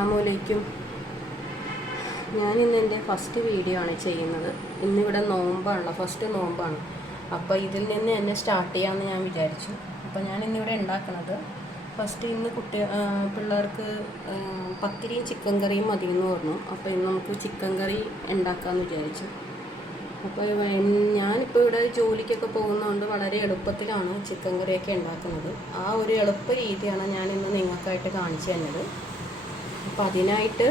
അസ്സലാമലൈക്കും. ഞാനിന്ന് എൻ്റെ ഫസ്റ്റ് വീഡിയോ ആണ് ചെയ്യുന്നത്. ഇന്നിവിടെ നോമ്പാണല്ലോ, ഫസ്റ്റ് നോമ്പാണ്. അപ്പോൾ ഇതിൽ നിന്ന് എന്നെ സ്റ്റാർട്ട് ചെയ്യാമെന്ന് ഞാൻ വിചാരിച്ചു. അപ്പോൾ ഞാനിന്നിവിടെ ഉണ്ടാക്കുന്നത് ഫസ്റ്റ് ഇന്ന് പിള്ളേർക്ക് പത്തിരിയും ചിക്കൻ കറിയും മതി എന്ന് പറഞ്ഞു. അപ്പോൾ ഇന്ന് നമുക്ക് ചിക്കൻ കറി ഉണ്ടാക്കാമെന്ന് വിചാരിച്ചു. അപ്പോൾ ഞാനിപ്പോൾ ഇവിടെ ജോലിക്കൊക്കെ പോകുന്നതുകൊണ്ട് വളരെ എളുപ്പത്തിലാണ് ചിക്കൻ കറിയൊക്കെ ഉണ്ടാക്കുന്നത്. ആ ഒരു എളുപ്പ രീതിയാണ് ഞാനിന്ന് നിങ്ങൾക്കായിട്ട് കാണിച്ചു തന്നത്. അപ്പോൾ അതിനായിട്ട്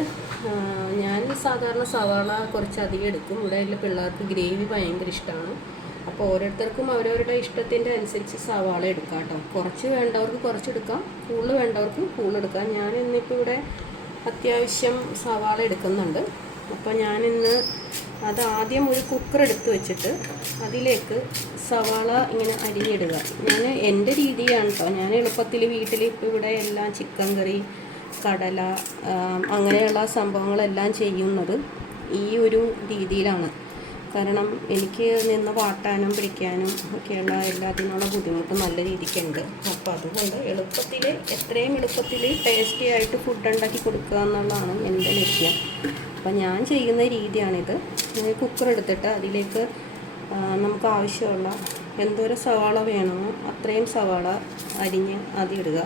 ഞാൻ സാധാരണ സവാള കുറച്ചധികം എടുക്കും. ഇവിടെ പിള്ളേർക്ക് ഗ്രേവി ഭയങ്കര ഇഷ്ടമാണ്. അപ്പോൾ ഓരോരുത്തർക്കും അവരവരുടെ ഇഷ്ടത്തിൻ്റെ അനുസരിച്ച് സവാള എടുക്കാം കേട്ടോ. കുറച്ച് വേണ്ടവർക്ക് കുറച്ചെടുക്കാം, കൂടുതൽ വേണ്ടവർക്ക് കൂടുതലെടുക്കാം. ഞാൻ ഇന്നിപ്പോൾ ഇവിടെ അത്യാവശ്യം സവാള എടുക്കുന്നുണ്ട്. അപ്പോൾ ഞാനിന്ന് അത് ആദ്യം ഒരു കുക്കർ എടുത്ത് വെച്ചിട്ട് അതിലേക്ക് സവാള ഇങ്ങനെ അരിഞ്ഞിടുക. ഞാൻ എൻ്റെ രീതിയാണ് കേട്ടോ. ഞാൻ എളുപ്പത്തിൽ വീട്ടിൽ ഇപ്പോൾ ഇവിടെ എല്ലാം ചിക്കൻ കറി, കടല, അങ്ങനെയുള്ള സംഭവങ്ങളെല്ലാം ചെയ്യുന്നത് ഈ ഒരു രീതിയിലാണ്. കാരണം എനിക്ക് നിന്ന് വാട്ടാനും പിടിക്കാനും ഒക്കെയുള്ള എല്ലാത്തിനുള്ള ബുദ്ധിമുട്ട് നല്ല രീതിക്കുണ്ട്. അപ്പോൾ അതുകൊണ്ട് എളുപ്പത്തിൽ എത്രയും എളുപ്പത്തിൽ ടേസ്റ്റി ആയിട്ട് ഫുഡ് ഉണ്ടാക്കി കൊടുക്കുക എന്നുള്ളതാണ് എൻ്റെ ലക്ഷ്യം. അപ്പോൾ ഞാൻ ചെയ്യുന്ന രീതിയാണിത്. കുക്കർ എടുത്തിട്ട് അതിലേക്ക് നമുക്ക് ആവശ്യമുള്ള എന്തോരം സവാള വേണമോ അത്രയും സവാള അരിഞ്ഞ് അതിടുക.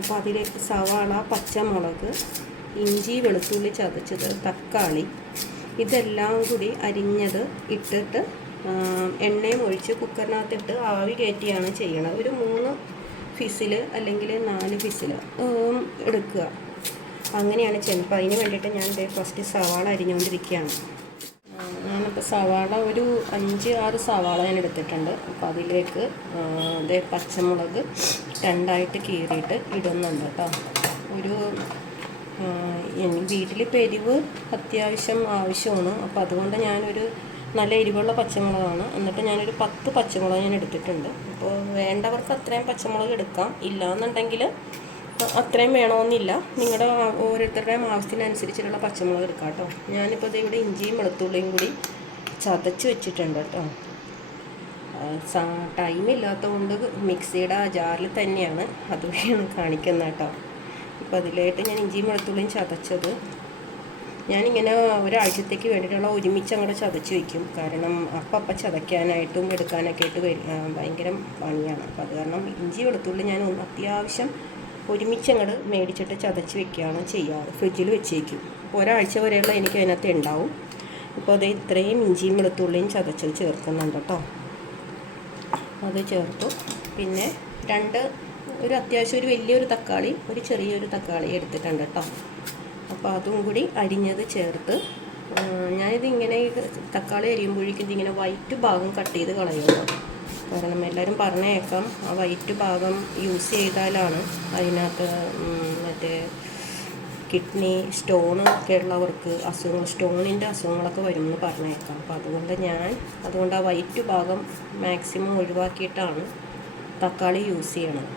അപ്പോൾ അതിലേക്ക് സവാള, പച്ചമുളക്, ഇഞ്ചി, വെളുത്തുള്ളി ചതച്ചത്, തക്കാളി, ഇതെല്ലാം കൂടി അരിഞ്ഞത് ഇട്ടിട്ട് എണ്ണയും ഒഴിച്ച് കുക്കറിനകത്തിട്ട് ആവി കയറ്റിയാണ് ചെയ്യണത്. ഒരു 3 ഫിസിൽ അല്ലെങ്കിൽ 4 ഫിസിൽ എടുക്കുക. അങ്ങനെയാണ് ചെയ്യുന്നത്. അപ്പോൾ അതിന് വേണ്ടിയിട്ട് ഞാൻ ഫസ്റ്റ് സവാള അരിഞ്ഞുകൊണ്ടിരിക്കുകയാണ്. ഞാനിപ്പോൾ സവാള ഒരു 5-6 സവാള ഞാൻ എടുത്തിട്ടുണ്ട്. അപ്പോൾ അതിലേക്ക് പച്ചമുളക് 2ആയിട്ട് കീറിയിട്ട് ഇടുന്നുണ്ട് കേട്ടോ. ഒരു വീട്ടിലിപ്പോൾ എരിവ് അത്യാവശ്യം ആവശ്യമാണ്. അപ്പോൾ അതുകൊണ്ട് ഞാനൊരു നല്ല എരിവുള്ള പച്ചമുളകാണ്. എന്നിട്ട് ഞാനൊരു 10 പച്ചമുളക് ഞാൻ എടുത്തിട്ടുണ്ട്. അപ്പോൾ വേണ്ടവർക്ക് അത്രയും പച്ചമുളക് എടുക്കാം, ഇല്ലയെന്നുണ്ടെങ്കിൽ അത്രയും വേണമെന്നില്ല. നിങ്ങളുടെ ഓരോരുത്തരുടെയും ആവശ്യത്തിനനുസരിച്ചിട്ടുള്ള പച്ചമുളക് എടുക്കാം കേട്ടോ. ഞാനിപ്പോൾ ഇവിടെ ഇഞ്ചിയും വെളുത്തുള്ളിയും കൂടി ചതച്ച് വെച്ചിട്ടുണ്ട് കേട്ടോ. ടൈമില്ലാത്തതുകൊണ്ട് മിക്സിയുടെ ജാറിൽ തന്നെയാണ് അതുവഴിയാണ് കാണിക്കുന്നത് കേട്ടോ. ഇപ്പോൾ അതിലായിട്ട് ഞാൻ ഇഞ്ചിയും വെളുത്തുള്ളിയും ചതച്ചത് ഞാനിങ്ങനെ ഒരാഴ്ചത്തേക്ക് വേണ്ടിയിട്ടുള്ള ഒരുമിച്ച് അങ്ങോട്ട് ചതച്ച് വയ്ക്കും. കാരണം അപ്പം ചതയ്ക്കാനായിട്ടും എടുക്കാനൊക്കെ ആയിട്ട് ഭയങ്കര പണിയാണ്. അപ്പോൾ അത് കാരണം ഇഞ്ചി വെളുത്തുള്ളി ഞാൻ അത്യാവശ്യം ഒരുമിച്ച് അങ്ങോട്ട് മേടിച്ചിട്ട് ചതച്ച് വെക്കുകയാണ് ചെയ്യാറ്. ഫ്രിഡ്ജിൽ വെച്ചേക്കും. ഒരാഴ്ച വരെയുള്ള എനിക്ക് അതിനകത്ത് ഉണ്ടാവും. അപ്പോൾ അത് ഇത്രയും ഇഞ്ചിയും വെളുത്തുള്ളിയും ചതച്ചത് ചേർക്കുന്നുണ്ട് കേട്ടോ. അത് ചേർത്തു. പിന്നെ ഒരു അത്യാവശ്യം ഒരു വലിയൊരു തക്കാളി, ഒരു ചെറിയൊരു തക്കാളി എടുത്തിട്ടുണ്ട് കേട്ടോ. അപ്പോൾ അതും കൂടി അരിഞ്ഞത് ചേർത്ത് ഞാനിത് ഇങ്ങനെ തക്കാളി അരിയുമ്പോഴേക്കും ഇതിങ്ങനെ വൈറ്റ് ഭാഗം കട്ട് ചെയ്ത് കളയുള്ളൂ. കാരണം എല്ലാവരും പറഞ്ഞേക്കാം ആ വൈറ്റ് ഭാഗം യൂസ് ചെയ്താലാണ് അതിനകത്ത് മറ്റേ കിഡ്നി സ്റ്റോണ് ഒക്കെ ഉള്ളവർക്ക് സ്റ്റോണിൻ്റെ അസുഖങ്ങളൊക്കെ വരുമെന്ന് പറഞ്ഞേക്കാം. അപ്പോൾ അതുകൊണ്ട് ആ വൈറ്റ് ഭാഗം മാക്സിമം ഒഴിവാക്കിയിട്ടാണ് തക്കാളി യൂസ് ചെയ്യണത്.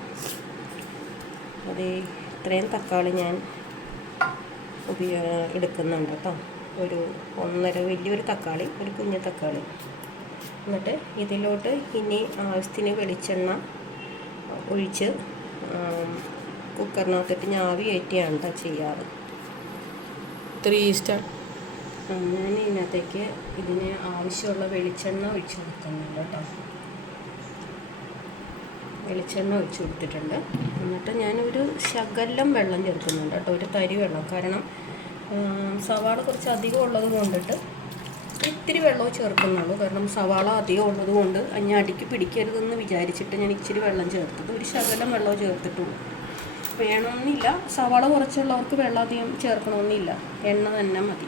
അത് ഇത്രയും തക്കാളി ഞാൻ എടുക്കുന്നുണ്ട് കേട്ടോ. ഒരു 1.5 വലിയൊരു തക്കാളി, ഒരു കുഞ്ഞു തക്കാളി. എന്നിട്ട് ഇതിലോട്ട് ഇനി ആവശ്യത്തിന് വെളിച്ചെണ്ണ ഒഴിച്ച് കുക്കറിനകത്തിട്ട് ഞാൻ ആവി കയറ്റിയാണ് കേട്ടോ ചെയ്യാറ്. 3 സ്റ്റാർ. ഞാൻ ഇതിനകത്തേക്ക് ഇതിന് ആവശ്യമുള്ള വെളിച്ചെണ്ണ ഒഴിച്ച് കൊടുക്കുന്നുണ്ട് കേട്ടോ. വെളിച്ചെണ്ണ ഒഴിച്ച് കൊടുത്തിട്ടുണ്ട്. എന്നിട്ട് ഞാനൊരു ശകലം വെള്ളം ചേർക്കുന്നുണ്ട് കേട്ടോ, ഒരു തരി വെള്ളം. കാരണം സവാള കുറച്ച് അധികം ഉള്ളത് കൊണ്ടിട്ട് ഇത്തിരി വെള്ളവും ചേർക്കുന്നുള്ളൂ. കാരണം സവാള അധികം ഉള്ളത് കൊണ്ട് ഞാൻ അടിക്ക് പിടിക്കരുതെന്ന് വിചാരിച്ചിട്ട് ഞാൻ ഇച്ചിരി വെള്ളം ചേർത്തത്. ഒരു ശകലം വെള്ളവും ചേർത്തിട്ടുള്ളൂ. വേണമെന്നില്ല, സവാള കുറച്ചുള്ളവർക്ക് വെള്ളം അധികം ചേർക്കണമെന്നില്ല, എണ്ണ തന്നെ മതി.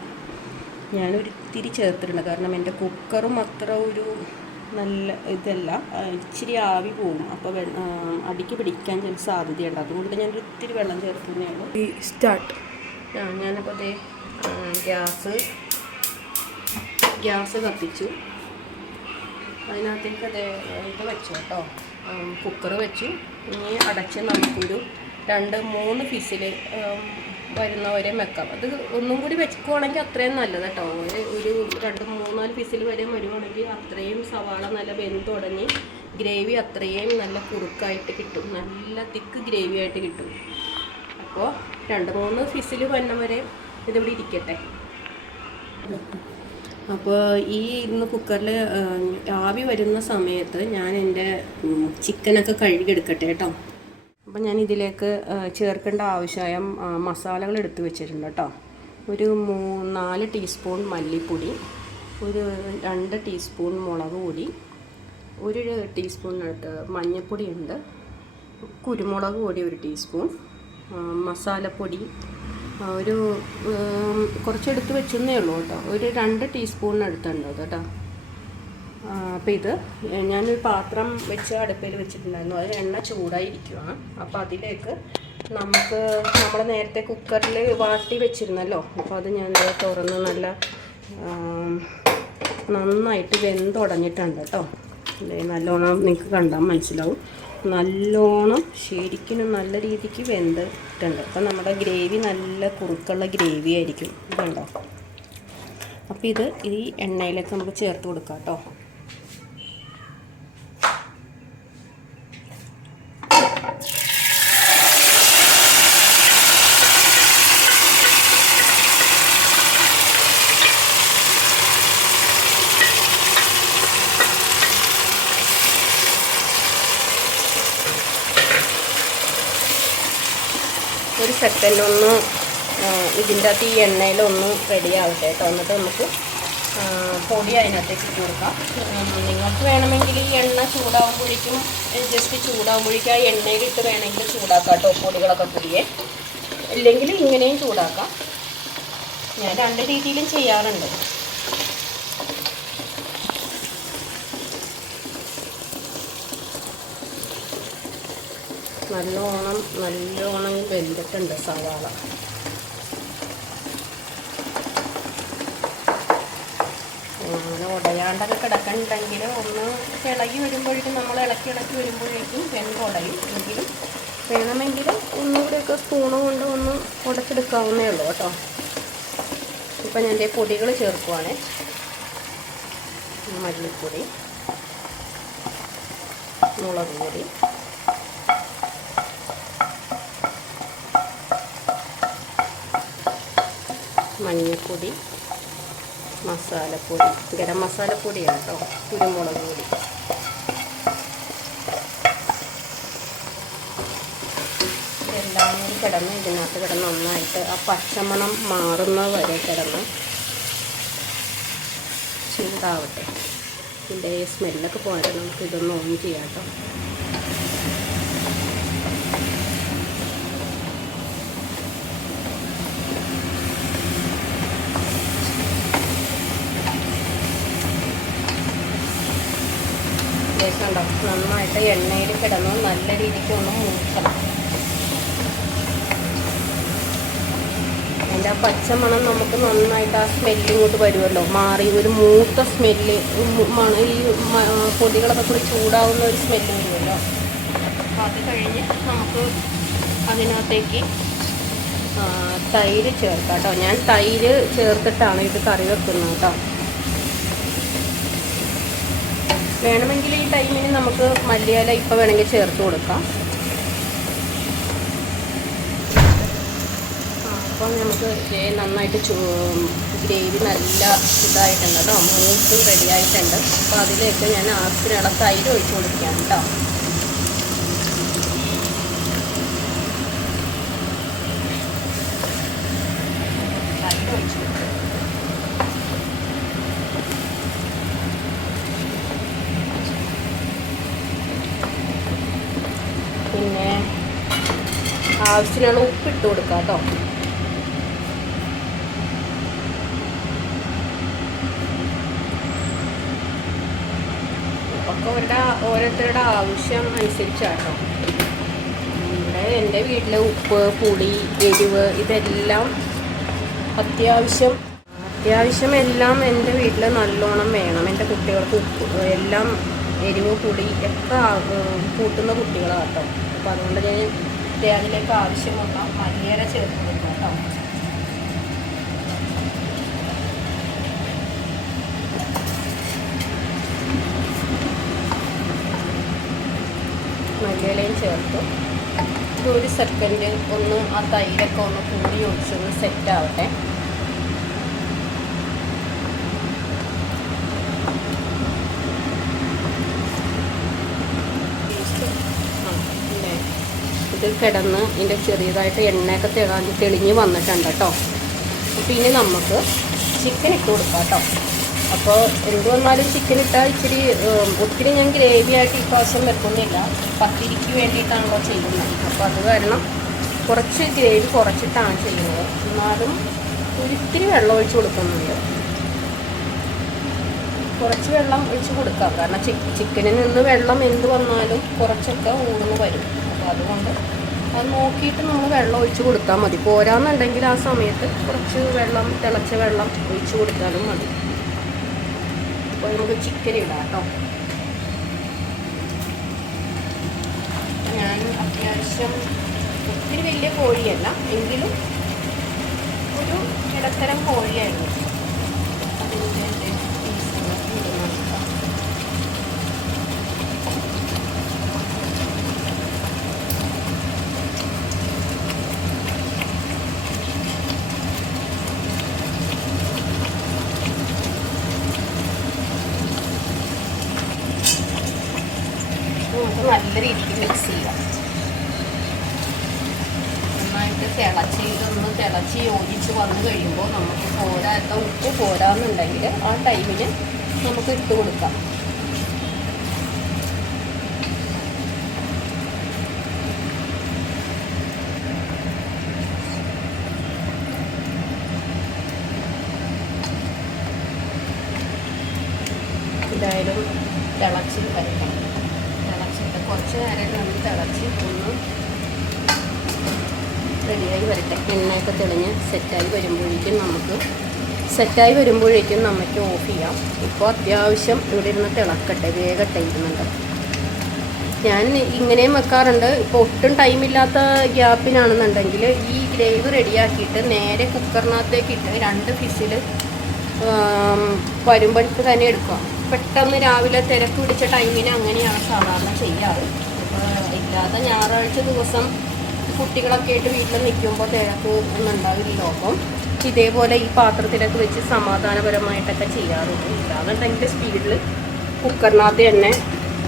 ഞാനൊരു ഇത്തിരി ചേർത്തിട്ടുണ്ട്. കാരണം എൻ്റെ കുക്കറും അത്ര ഒരു നല്ല ഇതല്ല, ഇച്ചിരി ആവി പോവും. അപ്പോൾ അടിക്ക് പിടിക്കാൻ ചില സാധ്യതയുണ്ട്. അതുകൊണ്ട് ഞാനൊരു ഇത്തിരി വെള്ളം ചേർക്കുന്നേ ഉള്ളൂ. സ്റ്റാർട്ട്. ഞാനിപ്പോൾ ഗ്യാസ് കത്തിച്ചു. അതിനകത്തേക്ക് ഇത് വെച്ചു കേട്ടോ, കുക്കർ വെച്ചു. ഇനി അടച്ച് നമുക്കൊരു 2-3 ഫിസിൽ വരുന്നവരെ വെക്കാം. അത് ഒന്നും കൂടി വെക്കുവാണെങ്കിൽ അത്രയും നല്ലത് കേട്ടോ. ഒരു 2-3-4 ഫിസിൽ വരെ വരുവാണെങ്കിൽ അത്രയും സവാള നല്ല വെന്തുടഞ്ഞ് ഗ്രേവി അത്രയും നല്ല കുറുക്കായിട്ട് കിട്ടും, നല്ല തിക്ക് ഗ്രേവി ആയിട്ട് കിട്ടും. അപ്പോൾ 2-3 ഫിസിൽ വന്ന വരെ ഇതിവിടെ ഇരിക്കട്ടെ. അപ്പോൾ ഇന്ന് കുക്കറിൽ ആവി വരുന്ന സമയത്ത് ഞാൻ എൻ്റെ ചിക്കനൊക്കെ കഴുകിയെടുക്കട്ടെ കേട്ടോ. അപ്പോൾ ഞാൻ ഇതിലേക്ക് ചേർക്കേണ്ട ആവശ്യമായ മസാലകൾ എടുത്ത് വെച്ചിട്ടുണ്ട് കേട്ടോ. ഒരു 4 ടീസ്പൂൺ മല്ലിപ്പൊടി, ഒരു 2 ടീസ്പൂൺ മുളക് പൊടി, 1 ടീസ്പൂണിനടുത്ത് മഞ്ഞൾപ്പൊടി ഉണ്ട്, കുരുമുളക് പൊടി 1 ടീസ്പൂൺ, മസാലപ്പൊടി ഒരു കുറച്ചെടുത്ത് വെച്ചെന്നേ ഉള്ളൂ കേട്ടോ. ഒരു 2 ടീസ്പൂണിനടുത്തുണ്ട് കേട്ടോ. അപ്പോൾ ഇത് ഞാനൊരു പാത്രം വെച്ച് അടുപ്പിൽ വെച്ചിട്ടുണ്ടായിരുന്നു. അത് എണ്ണ ചൂടായിരിക്കുകയാണ്. അപ്പോൾ അതിലേക്ക് നമ്മൾ നേരത്തെ കുക്കറിൽ വാട്ടി വെച്ചിരുന്നല്ലോ. അപ്പോൾ അത് ഞാൻ തുറന്ന് നന്നായിട്ട് വെന്തുടഞ്ഞിട്ടുണ്ട് കേട്ടോ. നല്ലോണം നിങ്ങൾക്ക് കണ്ടാൽ മനസ്സിലാവും. നല്ലോണം ശരിക്കും നല്ല രീതിക്ക് വെന്തിട്ടുണ്ട്. അപ്പം നമ്മുടെ ഗ്രേവി നല്ല കുറുക്കുള്ള ഗ്രേവി ആയിരിക്കും. ഇതുണ്ടോ? അപ്പോൾ ഇത് ഈ എണ്ണയിലേക്ക് നമുക്ക് ചേർത്ത് കൊടുക്കാം കേട്ടോ. ഒരു സെക്കൻഡ് ഒന്ന് ഇതിൻ്റെ അകത്ത് ഈ എണ്ണയിലൊന്ന് റെഡി ആവട്ടെ കേട്ടോ. എന്നിട്ട് നമുക്ക് പൊടി അതിനകത്തേക്ക് ഇട്ട് കൊടുക്കാം. നിങ്ങൾക്ക് വേണമെങ്കിൽ ഈ എണ്ണ ചൂടാകുമ്പോഴേക്കും ചൂടാകുമ്പോഴേക്കും ആ എണ്ണയിലിട്ട് വേണമെങ്കിൽ ചൂടാക്കാം കേട്ടോ പൊടികളൊക്കെ പുതിയെ. ഇല്ലെങ്കിൽ ഇങ്ങനെയും ചൂടാക്കാം. ഞാൻ 2 രീതിയിലും ചെയ്യാറുണ്ട്. നല്ലോണം വെന്തിട്ടുണ്ട് സവാള. അങ്ങനെ ഉടയാണ്ടൊക്കെ കിടക്കണമെങ്കിൽ ഒന്ന് ഇളകി വരുമ്പോഴേക്കും നമ്മൾ ഇളക്കി വരുമ്പോഴേക്കും വെന്തുടയും. എങ്കിലും വേണമെങ്കിൽ ഒന്നുകൂടെയൊക്കെ സ്പൂണ് കൊണ്ട് ഒന്ന് ഉടച്ചെടുക്കാവുന്നേ ഉള്ളൂ കേട്ടോ. ഇപ്പം ഞാൻ എൻ്റെ പൊടികൾ ചേർക്കുവാണേ. മല്ലിപ്പൊടി, മുളക് പൊടി, മഞ്ഞൾപ്പൊടി, മസാലപ്പൊടി, ഗരം മസാലപ്പൊടിയാണ് കേട്ടോ, കുരുമുളക് പൊടി. ഇതെല്ലാം കൂടി ഇതിനകത്ത് കിടന്ന് നന്നായിട്ട് ആ പച്ചമണം മാറുന്ന വരെ കിടന്ന് ചൂടാവട്ടെ. ഇതിൻ്റെ സ്മെല്ലൊക്കെ പോയിട്ട് നമുക്ക് ഇതൊന്ന് ഓൺ ചെയ്യാം കേട്ടോ. കണ്ടോ, നന്നായിട്ട് എണ്ണയിൽ കിടന്ന് നല്ല രീതിക്ക് ഒന്ന് മൂക്കണം. അതിൻ്റെ ആ പച്ചമണം നമുക്ക് നന്നായിട്ട് ആ സ്മെല്ല് ഇങ്ങോട്ട് വരുമല്ലോ, മാറി ഒരു മൂത്ത സ്മെല്ല് ഈ പൊടികളൊക്കെ കൂടി ചൂടാവുന്ന ഒരു സ്മെല്ല് വരുമല്ലോ. അപ്പോൾ അത് കഴിഞ്ഞ് നമുക്ക് അതിനകത്തേക്ക് തൈര് ചേർക്കാം കേട്ടോ. ഞാൻ തൈര് ചേർത്തിട്ടാണ് ഇത് കറി വെക്കുന്നത് കേട്ടോ. വേണമെങ്കിൽ ഈ ടൈമിന് നമുക്ക് മല്ലിയില ഇപ്പോൾ വേണമെങ്കിൽ ചേർത്ത് കൊടുക്കാം. അപ്പം നമുക്ക് നന്നായിട്ട് ഗ്രേവി നല്ല ഇതായിട്ടുണ്ട് കേട്ടോ, മൂത്തും റെഡി ആയിട്ടുണ്ട്. അപ്പോൾ അതിലേക്ക് ഞാൻ ആവശ്യത്തിനുള്ള തൈര് ഒഴിച്ച് കൊടുക്കുകയാണ് കേട്ടോ. തൈര് ഒഴിച്ച് കൊടുക്കുക. പിന്നെ ആവശ്യത്തിനുള്ള ഉപ്പിട്ട് കൊടുക്കാം കേട്ടോ. ഉപ്പൊക്കെ ഓരോരുത്തരുടെ ആവശ്യം അനുസരിച്ചാട്ടോ. ഇവിടെ എൻ്റെ വീട്ടിലെ ഉപ്പ്, പുളി, എരിവ് ഇതെല്ലാം അത്യാവശ്യം എല്ലാം എൻ്റെ വീട്ടിൽ നല്ലോണം വേണം. എൻ്റെ കുട്ടികൾക്ക് ഉപ്പ് എല്ലാം എരിവ്, പുളി ഒക്കെ കൂട്ടുന്ന കുട്ടികളാണ് കേട്ടോ. അപ്പോൾ അതുകൊണ്ട് ഞാൻ അതിലേക്ക് ആവശ്യമുള്ള മല്ലിയില ചേർത്ത് കൊടുക്കാം കേട്ടോ. മല്ലിയിലയും ചേർത്തു. ഒരു സെക്കൻഡ് ഒന്ന് ആ തൈരൊക്കെ ഒന്ന് കൂടി ഒഴിച്ചൊന്ന് സെറ്റാവട്ടെ. ഇത് കിടന്ന് ഇതിൻ്റെ ചെറിയതായിട്ട് എണ്ണയൊക്കെ തെളിഞ്ഞ് വന്നിട്ടുണ്ട് കേട്ടോ. അപ്പോൾ ഇനി നമുക്ക് ചിക്കൻ ഇട്ട് കൊടുക്കാം കേട്ടോ. അപ്പോൾ എന്ത് വന്നാലും ചിക്കൻ ഇട്ടാൽ ഇച്ചിരി ഒത്തിരി ഞാൻ ഗ്രേവി ആയിട്ട് ഇപ്രാവശ്യം വെക്കുന്നില്ല, പത്തിരിക്ക് വേണ്ടിയിട്ടാണല്ലോ ചെയ്യുന്നത്. അപ്പോൾ അത് കാരണം കുറച്ച് ഗ്രേവി കുറച്ചിട്ടാണ് ചെയ്യുന്നത്. എന്നാലും ഒരിത്തിരി വെള്ളം ഒഴിച്ച് കൊടുക്കുന്നുണ്ട്. കുറച്ച് വെള്ളം ഒഴിച്ച് കൊടുക്കാം, കാരണം ചിക്കനിൽ നിന്ന് വെള്ളം എന്ത് വന്നാലും കുറച്ചൊക്കെ ഊർന്ന് വരും. അപ്പോൾ അതുകൊണ്ട് അത് നോക്കിയിട്ട് നമ്മൾ വെള്ളം ഒഴിച്ച് കൊടുത്താൽ മതി. പോരാന്നുണ്ടെങ്കിൽ ആ സമയത്ത് കുറച്ച് വെള്ളം, തിളച്ച വെള്ളം ഒഴിച്ച് കൊടുത്താലും മതി. അപ്പോൾ നമുക്ക് ചിക്കൻ ഇടാം കേട്ടോ. ഞാൻ അത്യാവശ്യം ഒത്തിരി വലിയ കോഴിയല്ല, എങ്കിലും ഒരു ഇടത്തരം കോഴിയായിരുന്നു. അതിൻ്റെ പീസുകൾ ഇടുന്നുണ്ട്. നമുക്ക് നല്ല രീതിക്ക് മിക്സ് ചെയ്യാം. നന്നായിട്ട് തിളച്ച് യോജിച്ച് വന്നു കഴിയുമ്പോൾ നമുക്ക് പോരാത്ത ഉപ്പ് പോരാന്നുണ്ടെങ്കിൽ ആ ടൈമിന് നമുക്ക് ഇട്ട് കൊടുക്കാം. എന്തായാലും തിളച്ച് വരയ്ക്കണം. തിളച്ചിട്ട് കുറച്ച് നേരം നമ്മൾ തിളച്ച് ഒന്ന് റെഡിയായി വരട്ടെ. എണ്ണയൊക്കെ തെളിഞ്ഞ് സെറ്റായി വരുമ്പോഴേക്കും നമുക്ക് ഓഫ് ചെയ്യാം. ഇപ്പോൾ അത്യാവശ്യം ഇവിടെ ഇരുന്ന് തിളക്കട്ടെ, വേഗട്ടെ ഇരുന്നുണ്ട്. ഞാൻ ഇങ്ങനെയും വെക്കാറുണ്ട്. ഇപ്പോൾ ഒട്ടും ടൈമില്ലാത്ത ഗ്യാപ്പിനാണെന്നുണ്ടെങ്കിൽ ഈ ഗ്രേവി റെഡിയാക്കിയിട്ട് നേരെ കുക്കറിനകത്തേക്ക് ഇട്ട് 2 വിസിൽ വരുമ്പോഴേക്ക് തന്നെ എടുക്കുക. പെട്ടെന്ന് രാവിലെ തിരക്ക് പിടിച്ച ടൈമിന് അങ്ങനെയാണ് സാധാരണ ചെയ്യാറ്. ഇല്ലാതെ ഞായറാഴ്ച ദിവസം കുട്ടികളൊക്കെ ആയിട്ട് വീട്ടിൽ നിൽക്കുമ്പോൾ തിരക്ക് ഒന്നും ഉണ്ടാവില്ല. അപ്പം ഇതേപോലെ ഈ പാത്രത്തിലൊക്കെ വെച്ച് സമാധാനപരമായിട്ടൊക്കെ ചെയ്യാറുണ്ട്. ഇല്ലാന്നുണ്ടെങ്കിൽ സ്പീഡിൽ കുക്കറിനകത്ത് തന്നെ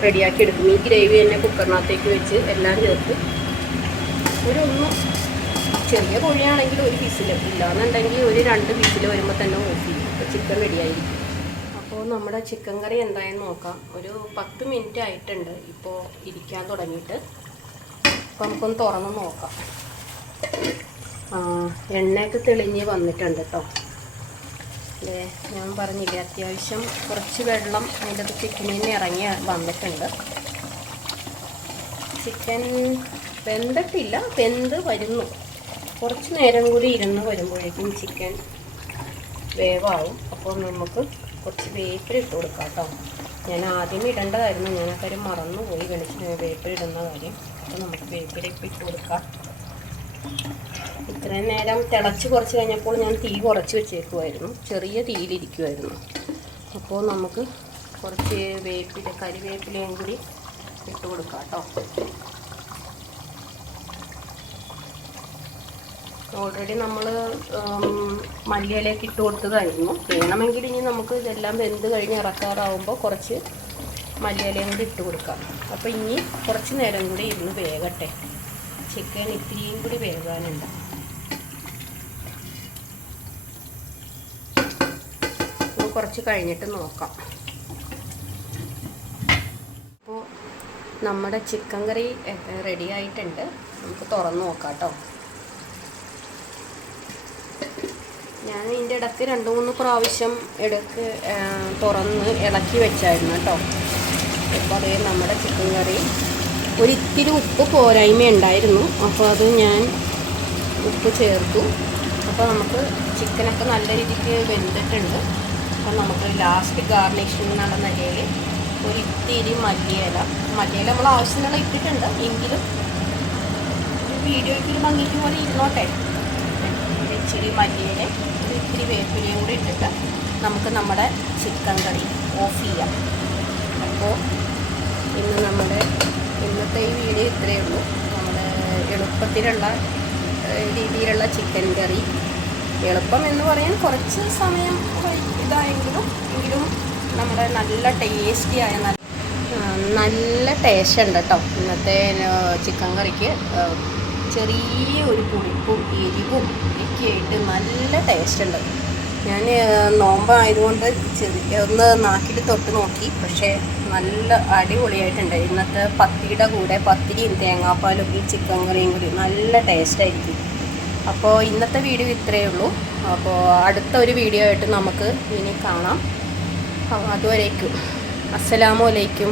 റെഡിയാക്കി എടുക്കും. ഈ ഗ്രേവി തന്നെ കുക്കറിനകത്തേക്ക് വെച്ച് എല്ലാം ചേർത്ത് ഒന്ന് ചെറിയ കോഴിയാണെങ്കിൽ 1 വിസിൽ, ഇല്ലാന്നുണ്ടെങ്കിൽ ഒരു 2 വിസിൽ വരുമ്പോൾ തന്നെ ഓഫ് ചെയ്യും. അപ്പോൾ ചിക്കൻ റെഡിയായിരിക്കും. അപ്പോൾ നമ്മുടെ ചിക്കൻ കറി എന്തായെന്ന് നോക്കാം. ഒരു 10 മിനിറ്റ് ആയിട്ടുണ്ട് ഇപ്പോൾ ഇരിക്കാൻ തുടങ്ങിയിട്ട്. അപ്പോൾ നമുക്കൊന്ന് തുറന്ന് നോക്കാം. എണ്ണയൊക്കെ തെളിഞ്ഞ് വന്നിട്ടുണ്ട് കേട്ടോ. അല്ലേ, ഞാൻ പറഞ്ഞില്ലേ അത്യാവശ്യം കുറച്ച് വെള്ളം അതിൻ്റെ ചിക്കനിൽ നിന്ന് ഇറങ്ങി വന്നിട്ടുണ്ട്. ചിക്കൻ വെന്തിട്ടില്ല, വെന്ത് വരുന്നു. കുറച്ച് നേരം കൂടി ഇരുന്ന് വരുമ്പോഴേക്കും ചിക്കൻ വേവാവും. അപ്പോൾ നമുക്ക് കുറച്ച് വേപ്പില ഇട്ട് കൊടുക്കാം കേട്ടോ. ഞാൻ ആദ്യം ഇടേണ്ടതായിരുന്നു, ഞാൻ ആ കാര്യം മറന്നുപോയി, വേപ്പില ഇടുന്ന കാര്യം. അപ്പോൾ നമുക്ക് വേപ്പില ഇട്ട് കൊടുക്കാം. ഇത്രയും നേരം തിളച്ച് കുറച്ച് കഴിഞ്ഞപ്പോൾ ഞാൻ തീ കുറച്ച് വെച്ചേക്കുമായിരുന്നു, ചെറിയ തീയിലിരിക്കുമായിരുന്നു. അപ്പോൾ നമുക്ക് കുറച്ച് കരിവേപ്പിലയും കൂടി ഇട്ട് കൊടുക്കാം കേട്ടോ. ഓൾറെഡി നമ്മൾ മല്ലിയിലേക്ക് ഇട്ട് കൊടുത്തതായിരുന്നു. വേണമെങ്കിൽ ഇനി നമുക്ക് ഇതെല്ലാം വെന്ത് കഴിഞ്ഞ് ഇറക്കാറാവുമ്പോൾ കുറച്ച് മല്ലിയിലയും കൂടി ഇട്ട് കൊടുക്കാം. അപ്പോൾ ഇനി കുറച്ച് നേരം കൂടി ഇരുന്ന് വേകട്ടെ. ചിക്കൻ ഇത്തിരിയും കൂടി വേകാനുണ്ട്. കുറച്ച് കഴിഞ്ഞിട്ട് നോക്കാം. അപ്പോൾ നമ്മുടെ ചിക്കൻ കറി റെഡി ആയിട്ടുണ്ട്. നമുക്ക് തുറന്ന് നോക്കാം കേട്ടോ. ഞാൻ ഇതിൻ്റെ ഇടയ്ക്ക് 2-3 പ്രാവശ്യം തുറന്ന് ഇളക്കി വെച്ചായിരുന്നു കേട്ടോ. അപ്പോൾ അതേ നമ്മുടെ ചിക്കൻ കറി ഒരിത്തിരി ഉപ്പ് പോരായ്മ ഉണ്ടായിരുന്നു. അപ്പോൾ അത് ഞാൻ ഉപ്പ് ചേർത്തു. അപ്പോൾ നമുക്ക് ചിക്കനൊക്കെ നല്ല രീതിക്ക് വെന്തിട്ടുണ്ട്. അപ്പോൾ നമുക്ക് ലാസ്റ്റ് ഗാർണിഷിംഗ് എന്നുള്ള നിലയിൽ ഒരിത്തിരി മല്ലിയില നമ്മൾ ആവശ്യമുള്ള ഇട്ടിട്ടുണ്ട്. എങ്കിലും ഒരു വീഡിയോയ്ക്ക് ഒരു ഭംഗിക്ക് പോലെ ഇരുന്നോട്ടെ. ഇച്ചിരി മല്ലിയില, ഇത്തിരി വേപ്പിലയും കൂടി ഇട്ടിട്ട് നമുക്ക് നമ്മുടെ ചിക്കൻ കറി ഓഫ് ചെയ്യാം. അപ്പോൾ ഇന്ന് ഇന്നത്തെ ഈ വീഡിയോ ഇത്രയേ ഉള്ളൂ. നമ്മുടെ എളുപ്പത്തിലുള്ള രീതിയിലുള്ള ചിക്കൻ കറി. എളുപ്പം എന്ന് പറയാൻ കുറച്ച് സമയം എങ്കിലും നമ്മുടെ നല്ല ടേസ്റ്റിയായ നല്ല ടേസ്റ്റ് ഉണ്ട് കേട്ടോ. ഇന്നത്തെ ചിക്കൻ കറിക്ക് ചെറിയൊരു പുളിപ്പും എരിവും ഒക്കെ ആയിട്ട് നല്ല ടേസ്റ്റ് ഉണ്ട്. ഞാൻ നോമ്പായതുകൊണ്ട് ഒന്ന് നാക്കിൽ തൊട്ട് നോക്കി, പക്ഷേ നല്ല അടിപൊളിയായിട്ടുണ്ട്. ഇന്നത്തെ പത്തിരിയുടെ കൂടെ പത്തിരിയും തേങ്ങാപ്പാലും ഈ ചിക്കൻ കറിയും കൂടി നല്ല ടേസ്റ്റായിരിക്കും. അപ്പോൾ ഇന്നത്തെ വീഡിയോ ഇത്രയേ ഉള്ളൂ. അപ്പോൾ അടുത്ത ഒരു വീഡിയോ ആയിട്ട് നമുക്ക് ഇനി കാണാം. അതുവരേക്കും അസ്സലാമു അലൈക്കും.